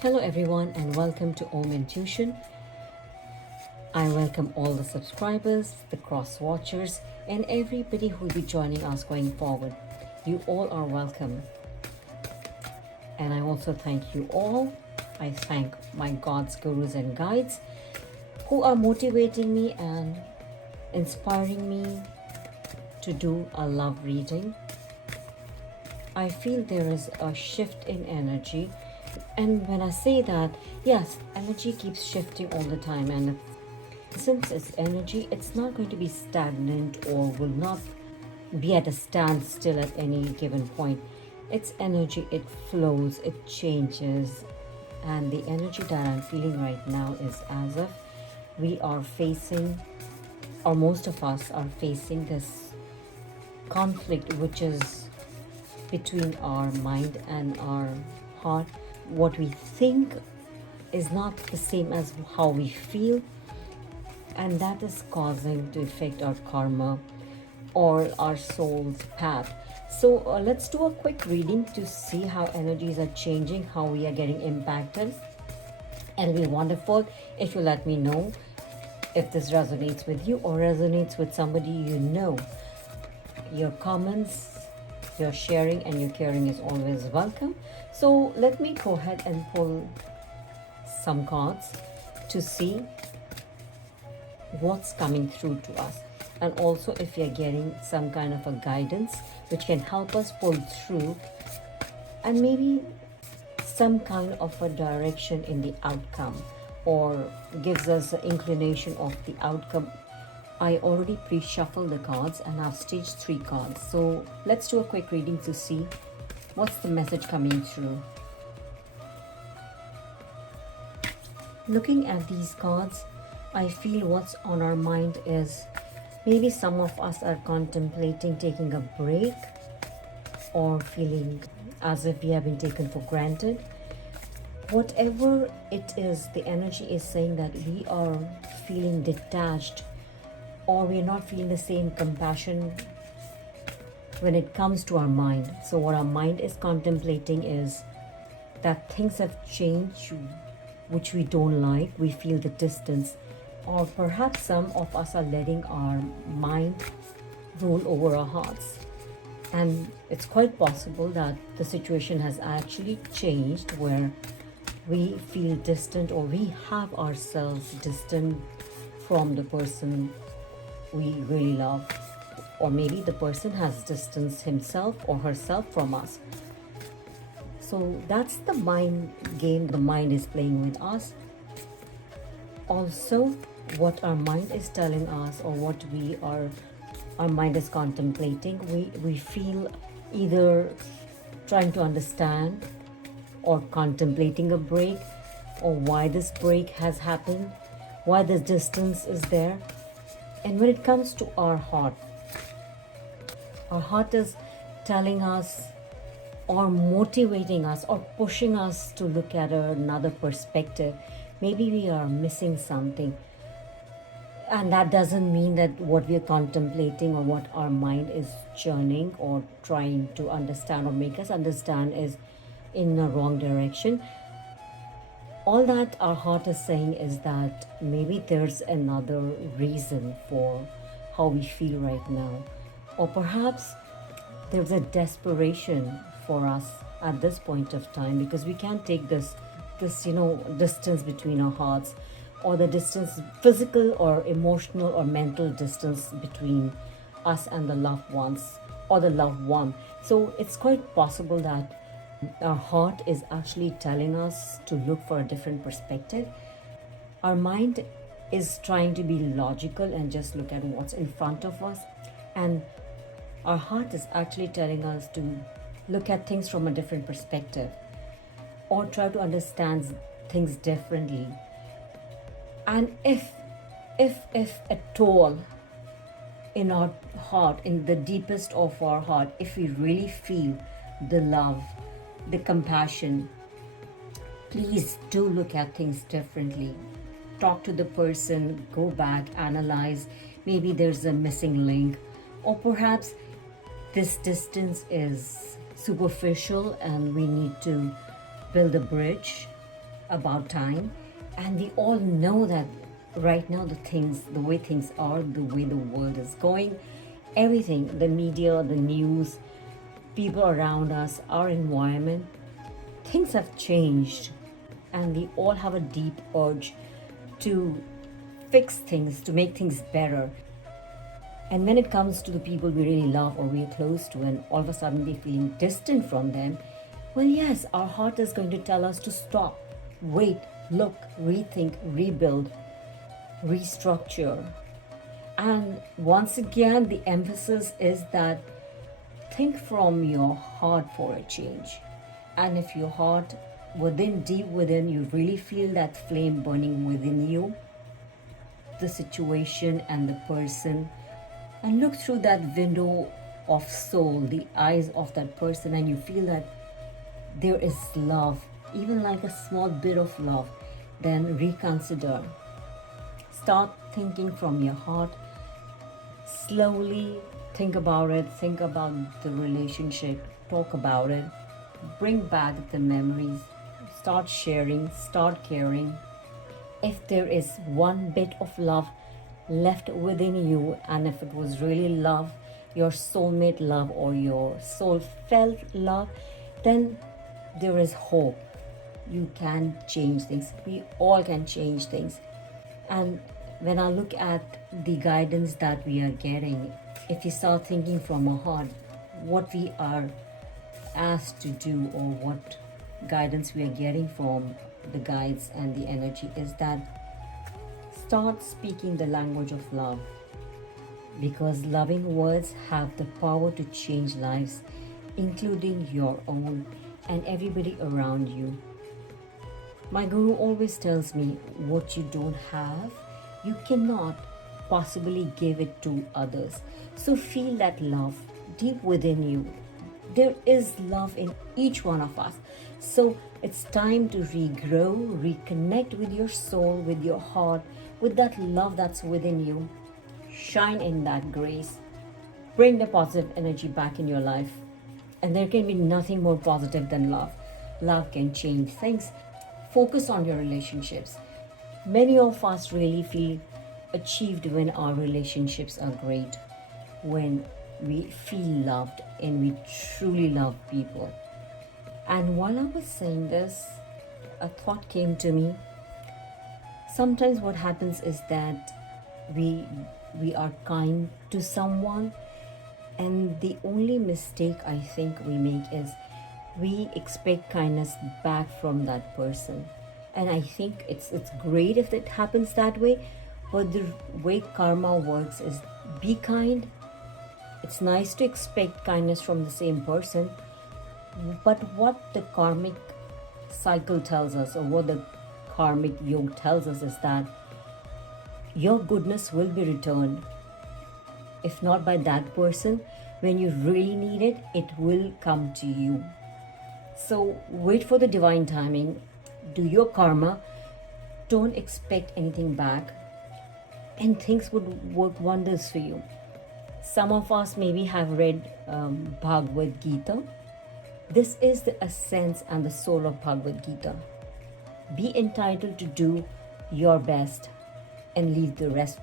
Hello everyone and welcome to Om Intuition. I welcome all the subscribers, the cross watchers and everybody who will be joining us going forward. You all are welcome. And I also thank you all. I thank my gods, gurus and guides who are motivating me and inspiring me to do a love reading. I feel there is a shift in energy. And when I say that, yes, energy keeps shifting all the time. And since it's energy, it's not going to be stagnant or will not be at a standstill at any given point. It's energy, it flows, it changes. And the energy that I'm feeling right now is as if we are facing, or most of us are facing this conflict which is between our mind and our heart. What we think is not the same as how we feel, and that is causing to affect our karma or our soul's path. So let's do a quick reading to see how energies are changing, how we are getting impacted. And it'll be wonderful if you let me know if this resonates with you or resonates with somebody you know. Your comments, your sharing and your caring is always welcome. So let me go ahead and pull some cards to see what's coming through to us, and also if you're getting some kind of a guidance which can help us pull through and maybe some kind of a direction in the outcome or gives us an inclination of the outcome. I already pre-shuffled the cards and I've staged 3 cards. So let's do a quick reading to see what's the message coming through. Looking at these cards, I feel what's on our mind is maybe some of us are contemplating taking a break or feeling as if we have been taken for granted. Whatever it is, the energy is saying that we are feeling detached or we're not feeling the same compassion when it comes to our mind. So what our mind is contemplating is that things have changed which we don't like. We feel the distance, or perhaps some of us are letting our mind rule over our hearts. And it's quite possible that the situation has actually changed where we feel distant or we have ourselves distant from the person we really love, or maybe the person has distanced himself or herself from us. So that's the mind game the mind is playing with us. Also, what our mind is telling us or what our mind is contemplating, we feel either trying to understand or contemplating a break, or why this break has happened, why this distance is there. And when it comes to our heart is telling us or motivating us or pushing us to look at another perspective. Maybe we are missing something. And that doesn't mean that what we are contemplating or what our mind is churning or trying to understand or make us understand is in the wrong direction. All that our heart is saying is that maybe there's another reason for how we feel right now. Or perhaps there's a desperation for us at this point of time, because we can't take this distance between our hearts, or the distance, physical or emotional or mental distance between us and the loved ones or the loved one. So it's quite possible that our heart is actually telling us to look for a different perspective. Our mind is trying to be logical and just look at what's in front of us, and our heart is actually telling us to look at things from a different perspective or try to understand things differently. And if at all, in our heart, in the deepest of our heart, if we really feel the love, the compassion, please do look at things differently. Talk to the person, go back, analyze. Maybe there's a missing link, or perhaps this distance is superficial and we need to build a bridge about time, and we all know that right now the way things are, the way the world is going, everything, the media, the news, people around us, our environment, things have changed, and we all have a deep urge to fix things, to make things better. And when it comes to the people we really love or we are close to, and all of a sudden we're feeling distant from them, well, yes, our heart is going to tell us to stop, wait, look, rethink, rebuild, restructure. And once again, the emphasis is that think from your heart for a change. And if your heart, deep within, you really feel that flame burning within you, the situation and the person, and look through that window of soul, the eyes of that person, and you feel that there is love, even like a small bit of love, then reconsider. Start thinking from your heart. Slowly think about it, think about the relationship, talk about it, bring back the memories, start sharing, start caring. If there is one bit of love left within you, and if it was really love, your soulmate love or your soul felt love, then there is hope. You can change things. We all can change things. And when I look at the guidance that we are getting, if you start thinking from our heart, what we are asked to do or what guidance we are getting from the guides and the energy is that start speaking the language of love, because loving words have the power to change lives, including your own and everybody around you. My guru always tells me, what you don't have, you cannot possibly give it to others. So feel that love deep within you. There is love in each one of us. So it's time to regrow, reconnect with your soul, with your heart, with that love that's within you. Shine in that grace. Bring the positive energy back in your life. And there can be nothing more positive than love. Love can change things. Focus on your relationships. Many of us really feel achieved when our relationships are great, when we feel loved and we truly love people. And while I was saying this, a thought came to me. Sometimes what happens is that we are kind to someone, and the only mistake I think we make is we expect kindness back from that person. And I think it's great if it happens that way, but the way karma works is be kind. It's nice to expect kindness from the same person, but what the karmic cycle tells us, or what the karmic yoga tells us, is that your goodness will be returned. If not by that person, when you really need it, it will come to you. So wait for the divine timing. Do your karma. Don't expect anything back, and things would work wonders for you. Some of us maybe have read Bhagavad Gita. This is the essence and the soul of Bhagavad Gita. Be entitled to do your best and leave the rest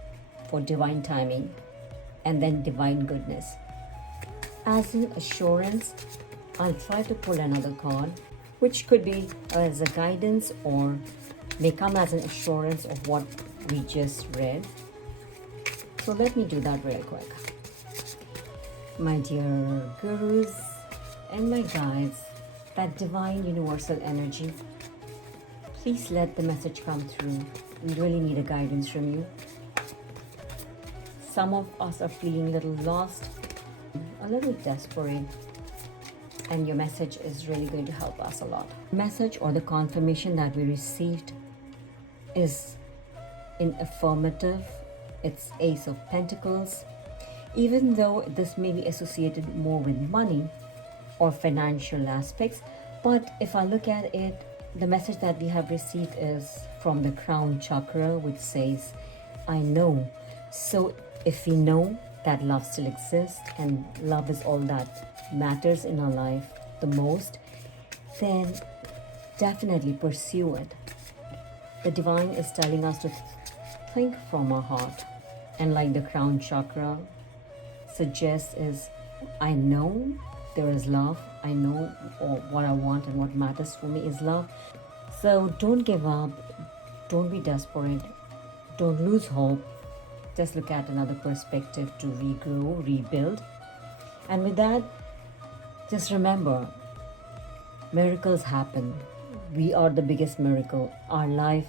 for divine timing and then divine goodness. As an assurance, I'll try to pull another card, which could be as a guidance or may come as an assurance of what we just read. So let me do that real quick. My dear gurus and my guides, that divine universal energy, please let the message come through. We really need a guidance from you. Some of us are feeling a little lost, a little desperate, and your message is really going to help us a lot. The message or the confirmation that we received is in affirmative. It's Ace of Pentacles. Even though this may be associated more with money or financial aspects, but if I look at it, the message that we have received is from the crown chakra, which says, I know. So if we know that love still exists and love is all that matters in our life the most, then definitely pursue it. The divine is telling us to think from our heart. And like the crown chakra suggests is, I know there is love. I know what I want and what matters for me is love. So don't give up. Don't be desperate. Don't lose hope. Just look at another perspective to regrow, rebuild. And with that, just remember, miracles happen. We are the biggest miracle. Our life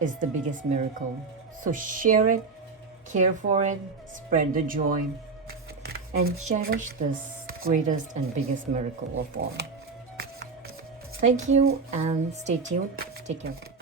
is the biggest miracle. So share it, care for it, spread the joy, and cherish this greatest and biggest miracle of all. Thank you and stay tuned. Take care.